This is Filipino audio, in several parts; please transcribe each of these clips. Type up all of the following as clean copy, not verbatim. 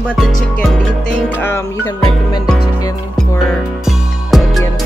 about the chicken? Do you think you can recommend the chicken for the audience?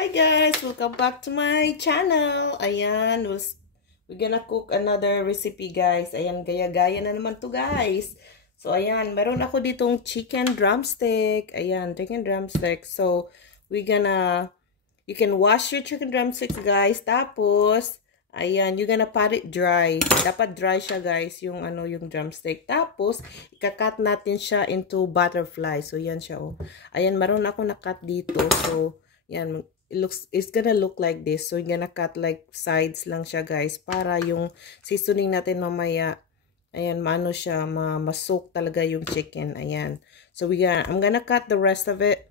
Hi guys, welcome back to my channel. Ayan, we're gonna cook another recipe guys. Ayan, gaya-gaya na naman to guys. So ayan, meron ako ditong chicken drumstick. Ayan, chicken drumstick. So you can wash your chicken drumsticks guys. Tapos ayan, you're gonna pat it dry. Dapat dry siya guys, yung drumstick. Tapos ika-cut natin siya into butterfly. So yan siya oh. Ayan, meron ako na-cut dito. So yan, it's gonna look like this. So, you're gonna cut like sides lang siya, guys. Para yung seasoning natin mamaya, ayan, maano siya, masok talaga yung chicken. Ayan. So, I'm gonna cut the rest of it.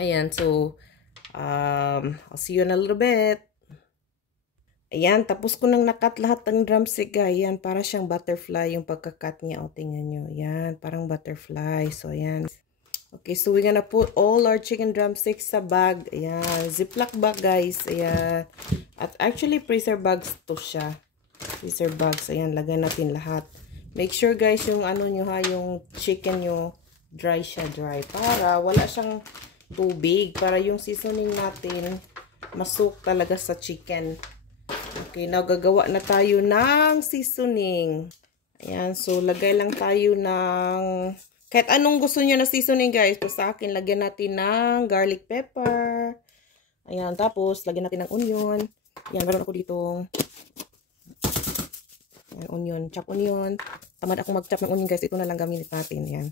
Ayan. So, I'll see you in a little bit. Ayan. Tapos ko nang nakat lahat ng drumstick, ayan. Para siyang butterfly yung pagka-cut niya. O, tingnan nyo. Ayan. Parang butterfly. So, ayan. Okay, so we're gonna put all our chicken drumsticks sa bag. Ayan, ziplock bag guys. Ayan. At actually, freezer bags to siya. Freezer bags. Ayan, lagay natin lahat. Make sure guys, yung nyo ha, yung chicken nyo, dry siya, dry. Para wala siyang tubig. Para yung seasoning natin, masuk talaga sa chicken. Okay, now gagawa na tayo ng seasoning. Ayan, so lagay lang tayo ng... Kahit anong gusto niyo na seasoning guys. So sa akin, lagyan natin ng garlic pepper. Ayan, tapos lagyan natin ng onion. Ayan, meron ako ditong onion, chop onion. Tamad ako mag-chop ng onion guys. Ito na lang gamitin natin. Ayan.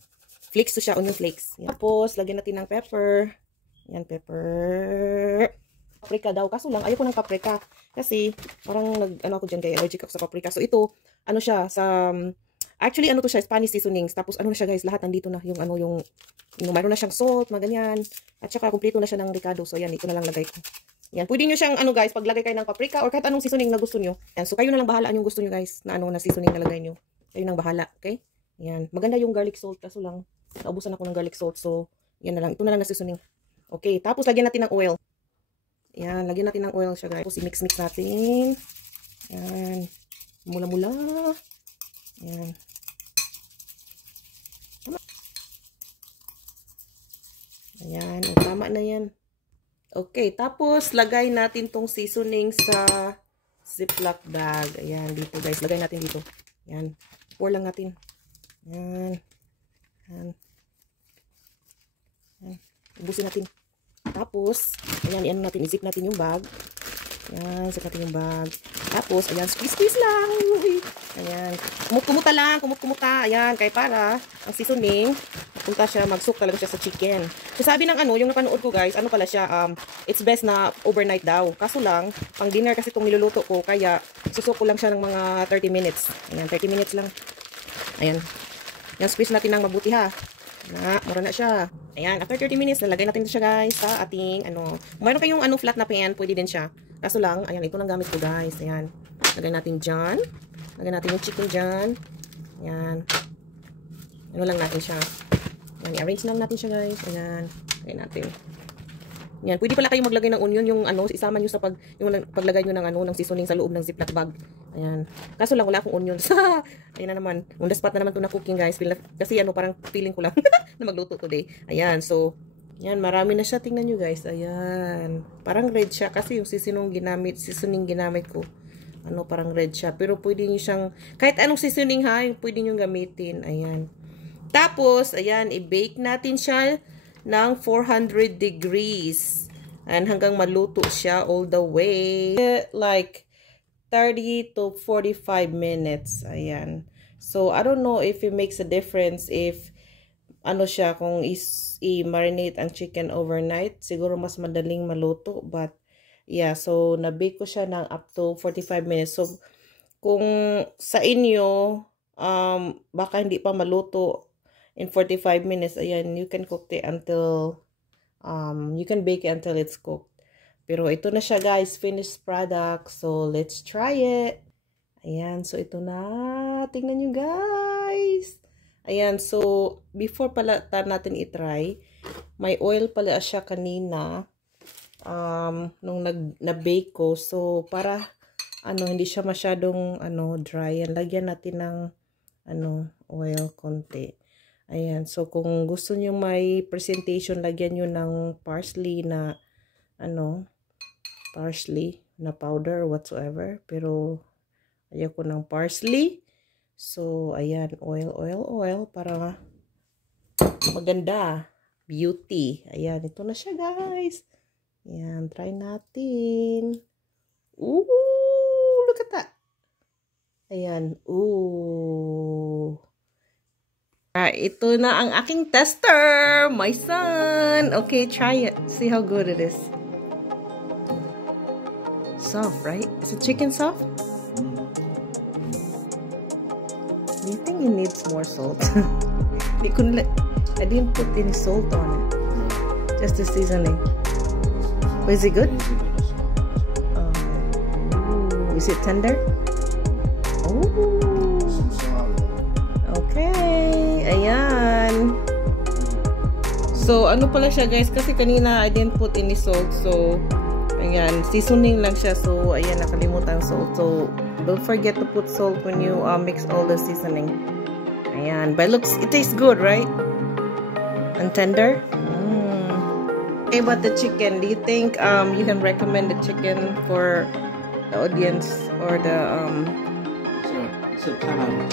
Flakes to siya, onion flakes. Ayan. Tapos, lagyan natin ng pepper. Ayan, pepper. Paprika daw. Kaso lang, ayoko ng paprika. Kasi, parang ako dyan guys, allergic ako sa paprika. So ito, siya, actually, to siya, Spanish seasonings. Tapos, na siya, guys, lahat nandito na yung, mayroon na siyang salt, mga ganyan. At saka, kumpleto na siya ng ricado. So, yan, ito na lang lagay ko. Yan, pwede nyo siyang, guys, paglagay kayo ng paprika or kahit anong seasoning na gusto nyo. Yan, so, kayo na lang bahala anong gusto nyo, guys, na seasoning na lagay nyo. Kayo nang bahala, okay? Yan, maganda yung garlic salt. Kaso lang, naubusan ako ng garlic salt. So, yan na lang. Ito na lang na seasoning. Okay, tapos, lagyan natin ng oil. Yan, lagyan natin ng oil siya, guys. Tapos, i-mix-mix natin. Yan, mula-mula. Yan. Ayan, tama na yan. Okay, tapos lagay natin tong seasoning sa ziplock bag. Ayan, dito guys. Lagay natin dito. Ayan. Pour lang natin. Ayan. Ayan. Ayan. Ubusin natin. Tapos, ayan, i-ano natin. I-zip natin yung bag. Ayan, zip natin yung bag. Tapos, ayan, squeeze lang. Ayan. Kumut-kumuta lang. Kumut-kumuta. Ayan, kaya para ang seasoning punta siya, magsuk talaga siya sa chicken. So, sabi ng yung napanood ko guys, pala siya, it's best na overnight daw. Kaso lang, pang dinner kasi itong niluluto ko, kaya susuk ko lang siya ng mga 30 minutes. Ayan, 30 minutes lang. Ayan. Yan, squeeze natin ng mabuti ha. Mura na siya. Ayan, after 30 minutes, nalagay natin siya guys sa ating, mayroon kayong flat na pan, pwede din siya. Kaso lang, ayan, ito lang gamit ko guys. Ayan. Lagay natin dyan. Lagay natin yung chicken dyan. Ayan. Lang natin siya. Ayan, i-arrange lang natin siya guys. Ayan. Lagay natin. Ayan, pwede pala kayo maglagay ng onion, yung isama nyo sa paglagay nyo ng seasoning sa loob ng ziplock bag. Ayan. Kaso lang, wala akong onions. Ayan na naman. On the spot na naman to na cooking guys. Kasi parang feeling ko lang na magluto today. Ayan, so, ayan, marami na siya. Tingnan nyo guys. Ayan. Parang red siya kasi yung seasoning ginamit ko. Parang red siya. Pero pwede nyo siyang, kahit anong seasoning ha, pwede nyo gamitin. Ayan. Tapos, ayan, i-bake natin siya ng 400 degrees. And hanggang maluto siya all the way. Like 30 to 45 minutes. Ayan. So, I don't know if it makes a difference if siya, kung i-marinate ang chicken overnight. Siguro mas madaling maluto. But, yeah, so, na-bake ko siya ng up to 45 minutes. So, kung sa inyo, baka hindi pa maluto in 45 minutes, ayan, you can cook it until, you can bake it until it's cooked. Pero ito na siya guys, finished product. So, let's try it. Ayan, so ito na. Tingnan nyo guys. Ayan, so before pala natin i-try, may oil pala siya kanina nung na-bake ko. So para hindi siya masyadong dry. Yan, lagyan natin ng oil konti. Ayan, so kung gusto niyo may presentation, lagyan niyo ng parsley na parsley na powder whatsoever. Pero ayoko ng parsley. So, ayan, oil para maganda. Beauty. Ayan, ito na siya, guys. Ayan, try natin. Ooh, look at that. Ayan, ooh. Ito na ang aking tester, my son. Okay, try it. See how good it is. Soft, right? Is the chicken soft? Do you think it needs more salt? I didn't put any salt on it. Just the seasoning. But is it good? Is it tender? Oh. Okay. Ayan. So, ano pala siya guys? Kasi kanina I didn't put any salt. So, ayan. Seasoning lang siya. So, ayan. Nakalimutan salt. So, don't forget to put salt when you mix all the seasoning. Ayan. But it tastes good, right? And tender. Okay, but the chicken, do you think you can recommend the chicken for the audience or the It's a 10 out of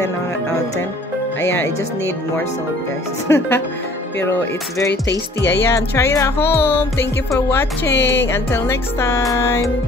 10 10. out of 10? Ayan, I just need more salt, guys. Pero it's very tasty. Ayan, try it at home. Thank you for watching. Until next time.